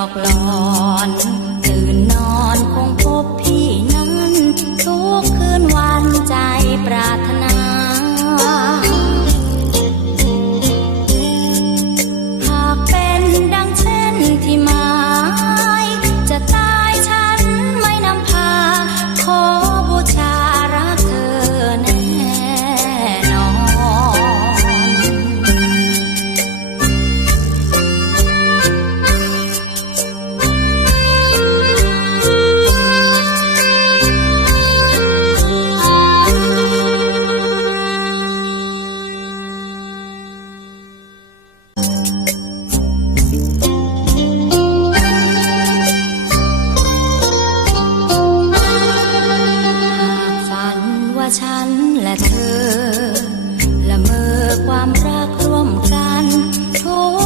อกหลอน และเธอ ละเมอความรักร่วมกันทุก